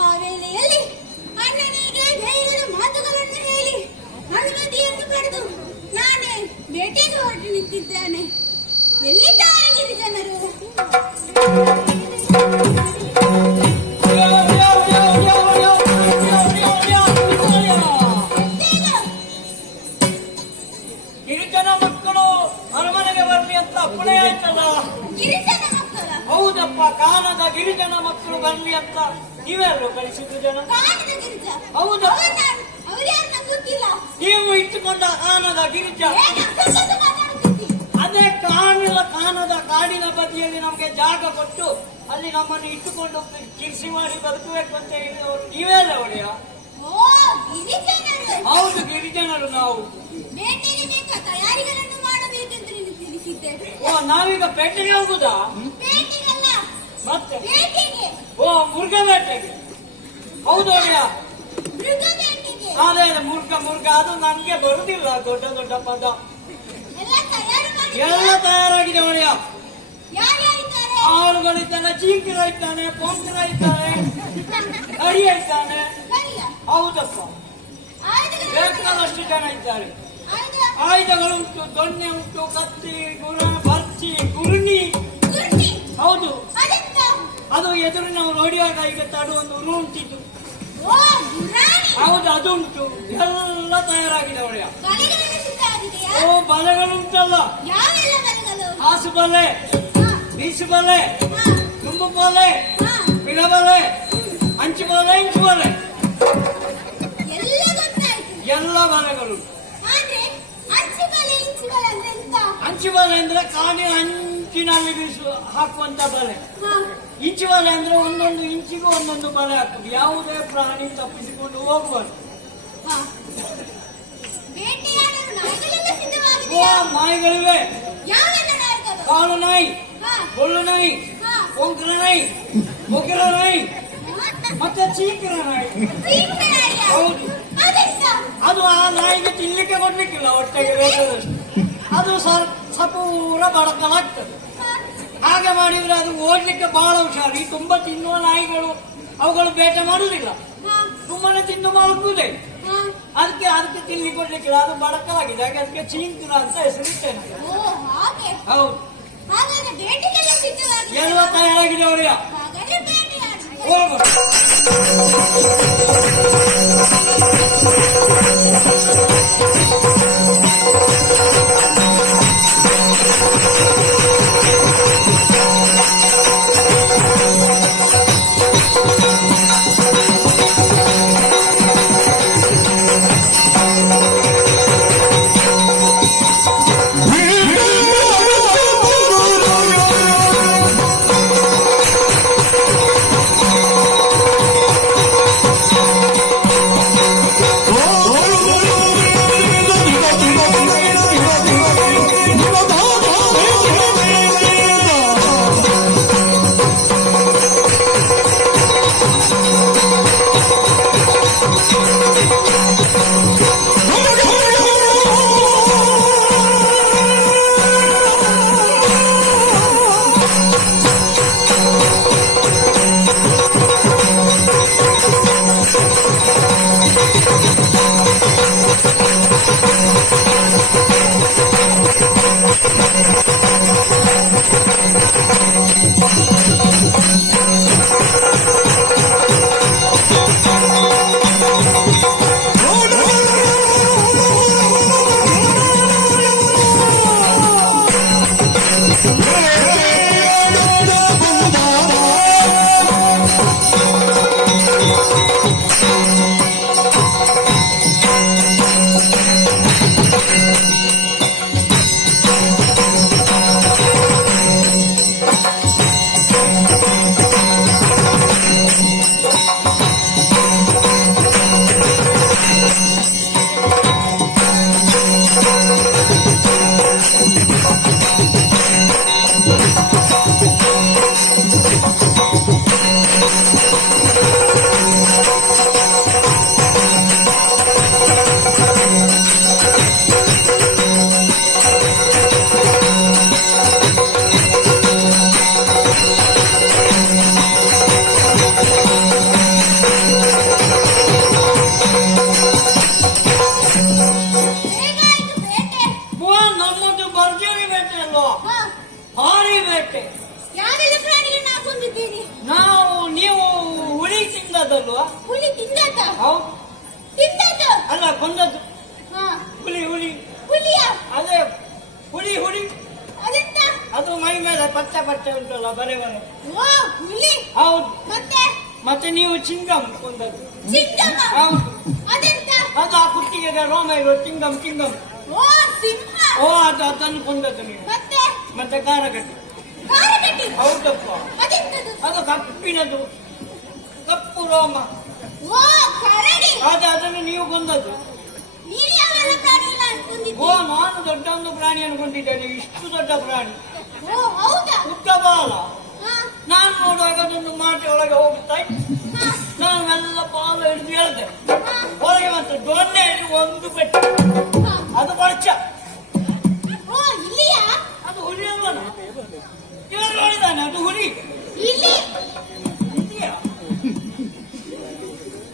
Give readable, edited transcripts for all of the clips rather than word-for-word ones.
ಆ ವೇಳೆಯಲ್ಲಿ ಅಣ್ಣನಿಗೆ ಧೈರ್ಯದ ಮಾತುಗಳನ್ನು ಹೇಳಿ ಅನುಮತಿಯನ್ನು ಪಡೆದು ನಾನೇ ಬೇಟೆಗೆ ಹೊರಟು ನಿಂತಿದ್ದೇನೆ. ಎಲ್ಲಿದ್ದಾರೆ ಗಿರಿಜನರು? ಗಿರಿಜನ ಮಕ್ಕಳು ಅರಮನೆಗೆ ಬರ್ಲಿ ಅಂತ ಅಪ್ಪಣೆ ಆಯ್ತಲ್ಲ. ಗಿರಿಜನ ಮಕ್ಕಳ? ಹೌದಪ್ಪ, ಕಾನದ ಗಿರಿಜನ ಮಕ್ಕಳು ಬರ್ಲಿ ಅಂತ ನೀವೆಲ್ಲರೂ ಕಳಿಸಿದ್ರು ಜನ. ಕಾನದ ಗಿರಿಜ? ಹೌದು. ಅವರ್ಯಾರ ಗೊತ್ತಿಲ್ಲ. ನೀವು ಇಟ್ಟುಕೊಂಡ ಕಾನದ ಗಿರಿಜ ಏನು ಸೊಸೆದು ಮಾತಾಡುತ್ತಿದ್ದಿ? ಅದೇ ಕಾನದ ಕಾಡಿನ ಬದಿಯಲ್ಲಿ ನಮ್ಗೆ ಜಾಗ ಕೊಟ್ಟು ಅಲ್ಲಿ ನಮ್ಮನ್ನು ಇಟ್ಟುಕೊಂಡು ಕೃಷಿ ಮಾಡಿ ಬದುಕಬೇಕು ಅಂತ ಹೇಳಿದವರು ನೀವೆಲ್ಲ ಒಡೆಯ. ಓ, ಗಿರಿಜನರು? ಹೌದು, ಗಿರಿಜನರು ನಾವು. ಬೇಟೆಗೆ ಬೇಕಾ ತಯಾರಿಗಳನ್ನು ಮಾಡಬೇಕೆಂದು ನೀನು ತಿಳಿಸಿದ್ದೇವೆ. ಓ, ನಾವೀಗ ಬೇಟೆಗೆ ಹೋಗುದಾ? ಬೇಟೆಗಲ್ಲ, ಮತ್ತೆ ಬೇಟೆಗೆ. ಓ, ಮೃಗ ಬೇಟೆಗೆ. ಹೌದು ಒಡೆಯ. ಮೃಗ ಬೇಟೆಗೆ? ಅದೇ ಮುರ್ಗ ಅದು ನಂಗೆ ಬರುದಿಲ್ಲ ದೊಡ್ಡ ದೊಡ್ಡ ಪದ. ಎಲ್ಲ ತಯಾರು ಮಾಡಿ? ಎಲ್ಲ ತಯಾರಾಗಿದೆ ಒಡೆಯ. ಯಾರ್ಯಾರಿದ್ದಾರೆ? ಆಳುಗಳಿದ್ದಾನೆ, ಚೀಕಿರ ಇದ್ದಾನೆ, ಪೊಂಕರ ಇದ್ದಾನೆ, ಅಡಿಯ ಇದ್ದಾನೆ. ಸರಿಯಾ? ಹೌದಪ್ಪ, ಆಯುಧಗಳು? ಬೇಕಾದಷ್ಟು ಜನ ಇದ್ದಾರೆ. ಆಯುಧ? ಆಯುಧಗಳುಂಟು, ದೊಣ್ಣೆ ಉಂಟು, ಕತ್ತಿ, ಬರ್ಚಿ, ಗುರುಣಿ. ಗುರ್ಣಿ? ಹೌದು, ಅದೆಂತ? ಅದು ಎದುರಿನವರು ಹೊಡೆಯುವಾಗ ಈಗ ತಡು ಒಂದು ಉಂಟಿದ್ದು. ಓ, ಗುರಾಣಿ? ಹೌದು, ಅದು ಉಂಟು. ಎಲ್ಲ ತಯಾರಾಗಿದೆ ಒಡೆಯ. ಬಲೆಗಳೆಲ್ಲ ಸಿದ್ಧವಾಗಿದೆಯಾ? ಓ, ಬಲೆಗಳುಂಟಲ್ಲ. ಯಾವೆಲ್ಲ ಬಲೆಗಳು? ಹಾಸು ಬಲೆ, ಹಾ, ಬೀಸು ಬಲೆ, ಹಾ, ತುಂಬು ಬಲೆ, ಹಾ. ಬಿಡಬಲೆ, ಅಂಚು ಬಲೆ, ಇಂಚು ಬಲೆ, ಎಲ್ಲ ಗೊತ್ತಾಯ್ತು. ಎಲ್ಲ ಬಲೆಗಳು. ಆದ್ರೆ ಅಂಚು ಬಲೆ ಇಂಚು ಬಲೆ ಅಂದ್ರೆ ಎಂತ? ಅಂಚು ಬಲೆ ಅಂದ್ರೆ ಕಾಡಿನ ಅಂಚಿನಲ್ಲಿ ಹಾಕುವಂತ ಬಲೆ. ಹಾ, ಇಂಚು ಬಲೆ ಅಂದ್ರೆ ಒಂದೊಂದು ಇಂಚಿಗೂ ಒಂದೊಂದು ಬಲೆ ಹಾಕುದು. ಯಾವುದೇ ಪ್ರಾಣಿ ತಪ್ಪಿಸಿಕೊಂಡು ಹೋಗುವುದು. ಹಾ. ಬೇಟೆಯಾಡಲು ನಾಯಿಗಳೆಲ್ಲ ಓ, ಸಿದ್ಧವಾಗಿದೆಯಾ? ನಾಯಿಗಳಿವೆ. ಯಾವೆಲ್ಲ ನಾಯಿಗಳು? ಕಾಲು ನಾಯಿ, ಹಾ, ಬೊಳ್ಳು ನಾಯಿ, ಹಾ. ಕೊಂಕರ ನಾಯಿ, ಮೊಗಿರ ನಾಯಿ, ಮತ್ತೆ ಚೀಕಿರ ನಾಯಿ. ಚೀಮುಕ ನಾಯಿಯಾ? ಹೌದು. ಅದೆಂತ? ಅದು ಆ ನಾಯಿಗೆ ತಿನ್ಲಿಕ್ಕೆ ಕೊಡ್ಲಿಕ್ಕಿಲ್ಲ, ಹೊಟ್ಟೆಗೆ ಬೇಕಾದಷ್ಟು. ಅದು ಸಪೂರ ಬಡಕಲಾಗ್ತದೆ. ಹಾ, ಹಾಗೆ ಮಾಡಿದ್ರೆ ಅದು ಓಡ್ಲಿಕ್ಕೆ ಬಹಳ ಹುಷಾರು. ಈ ತುಂಬಾ ತಿನ್ನುವ ನಾಯಿಗಳು ಅವುಗಳು ಬೇಟೆ ಮಾಡುದಿಲ್ಲ, ಹಾ, ತುಂಬಾನೇ ತಿಂದು ಮಲಗುವುದೇ. ಹಾ. ಅದಕ್ಕೆ ತಿನ್ಲಿಕ್ಕೆ ಕೊಡ್ಲಿಕ್ಕಿಲ್ಲ, ಅದು ಬಡಕಲಾಗಿದೆ. ಹಾಗೆ ಅದಕ್ಕೆ ಚೀಂಕಿರ ಅಂತ ಹೆಸರಿಟ್ಟೇನೆ. ಓ, ಹಾಗೆ. ಹೌದು, ಹಾಗಾದ್ರೆ ಬೇಟೆಗೆಲ್ಲ ಸಿದ್ಧವಾಗಿದೆ. ಎಲ್ಲ ತಯಾರಾಗಿದೆ ಒಡೆಯ. ಹಾಗಾದ್ರೆ ಬೇಟೆಯಾಡು. ಹೋಗೋಣ. ಬರೆ ಬರೆ. ಓ ಹುಲಿ. ಹೌದು. ಮತ್ತೆ ನೀವು ಚಿಂಗಂ ಕೊಂದದ್ದು. ಚಿಂಗಮ್ಮ. ಹೌದು. ಅದೆಂತ? ಅದು ಆ ಕುತ್ತಿಗೆಗೆ ರೋಮ ಇರೋ ಚಿಂಗಂ. ಓ ಸಿಂಹ. ಓ ಅದನ್ನು ಕೊಂದದ್ದು ನೀವು. ಮತ್ತೆ ಕಾರಗಟ್ಟಿ. ಹೌದಪ್ಪ. ಅದೆಂತದು? ಅದು ಕಪ್ಪಿನದು, ಕಪ್ಪು ರೋಮ. ಓ ಕರಡಿ. ಅದನ್ನು ನೀವು ಕೊಂದದ್ದು. ನೀನು ಯಾವೆಲ್ಲ ಪ್ರಾಣಿಯನ್ನ ಅನ್ಕೊಂಡಿದ್ದಿ? ಓ ನಾನು ದೊಡ್ಡ ಒಂದು ಪ್ರಾಣಿಯನ್ನು ಕೊಂದಿದ್ದೇನೆ, ಇಷ್ಟು ದೊಡ್ಡ ಪ್ರಾಣಿ. ಓ ಹೌದಾ? ಉದ್ದ ಬಾಲ. ನಾನು ನೋಡುವಾಗ ಅದೊಂದು ಮಾಟೆ ಒಳಗೆ ಹೋಗುತ್ತಾ ಇತ್ತು. ನಾನು ಎಲ್ಲ ಬಾಲ ಹಿಡಿದು ಹೇಳ್ದೆ, ಒಳಗೆ ಬಂತು ದೊಣ್ಣೆ ಒಂದು ಪೆಟ್ಟು. ಅದು ಬರ್ಚ. ಓ ಇಲ್ಲಿಯಾ? ಅದು ಹುಲಿ ಅಲ್ವನ? ಇವರು ನೋಡಿದಾನೆ, ಅದು ಹುಲಿ. ಇಲ್ಲಿ ಇಲ್ಲಿಯಾ?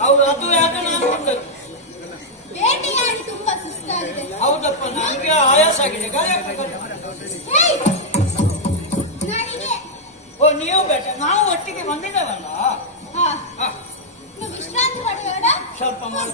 ಹೌದು, ಅದು ಯಾಕೆ ನಾನು ಕೊಂದದ್ದು. ಬೇಟೆಯಾಡಿ ತುಂಬಾ ಸುಸ್ತಾಗಿದೆ. ಹೌದಪ್ಪ, ನನಗೆ ಆಯಾಸ ಆಗಿದೆ, ಗಾಯ ಆಗ್ತದೆ. ನನಗೆ. ಓ ನೀವು ಬೇಟೆ, ನಾವು ಒಟ್ಟಿಗೆ ಬಂದಿದ್ದೇವಲ್ಲ. ವಿಶ್ರಾಂತಿ ಪಡೆಯೋಣ. ಸ್ವಲ್ಪ ಮಾಡಿ.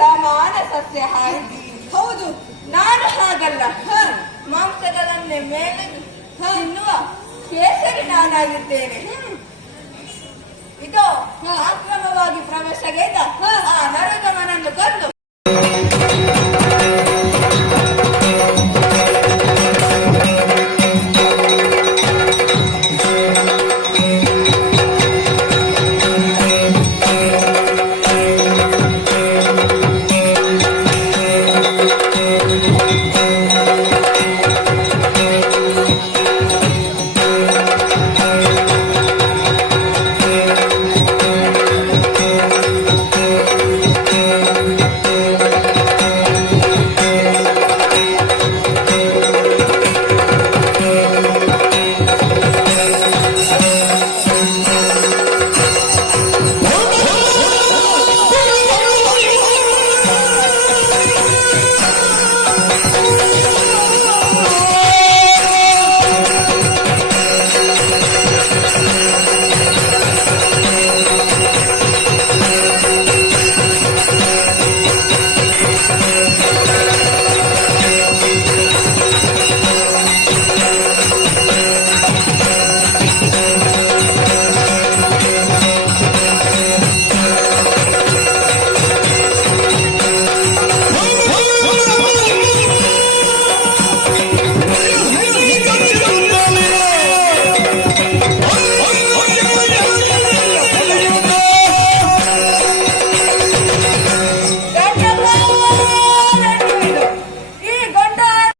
ಸಾಮಾನ್ಯ ಸಸ್ಯಾಹಾರಿ. ಹೌದು, ನಾನು ಹಾಗಲ್ಲ. ಮಾಂಸಗಳನ್ನೇ ಮೇಲೆ ತಿನ್ನುವ ಕೇಸರಿ ನಾನಾಗಿದ್ದೇನೆ. ಇದು ಅಕ್ರಮವಾಗಿ ಪ್ರವೇಶಗೈದ ಆ ನರಗಮನನ್ನು ಕೊಂದು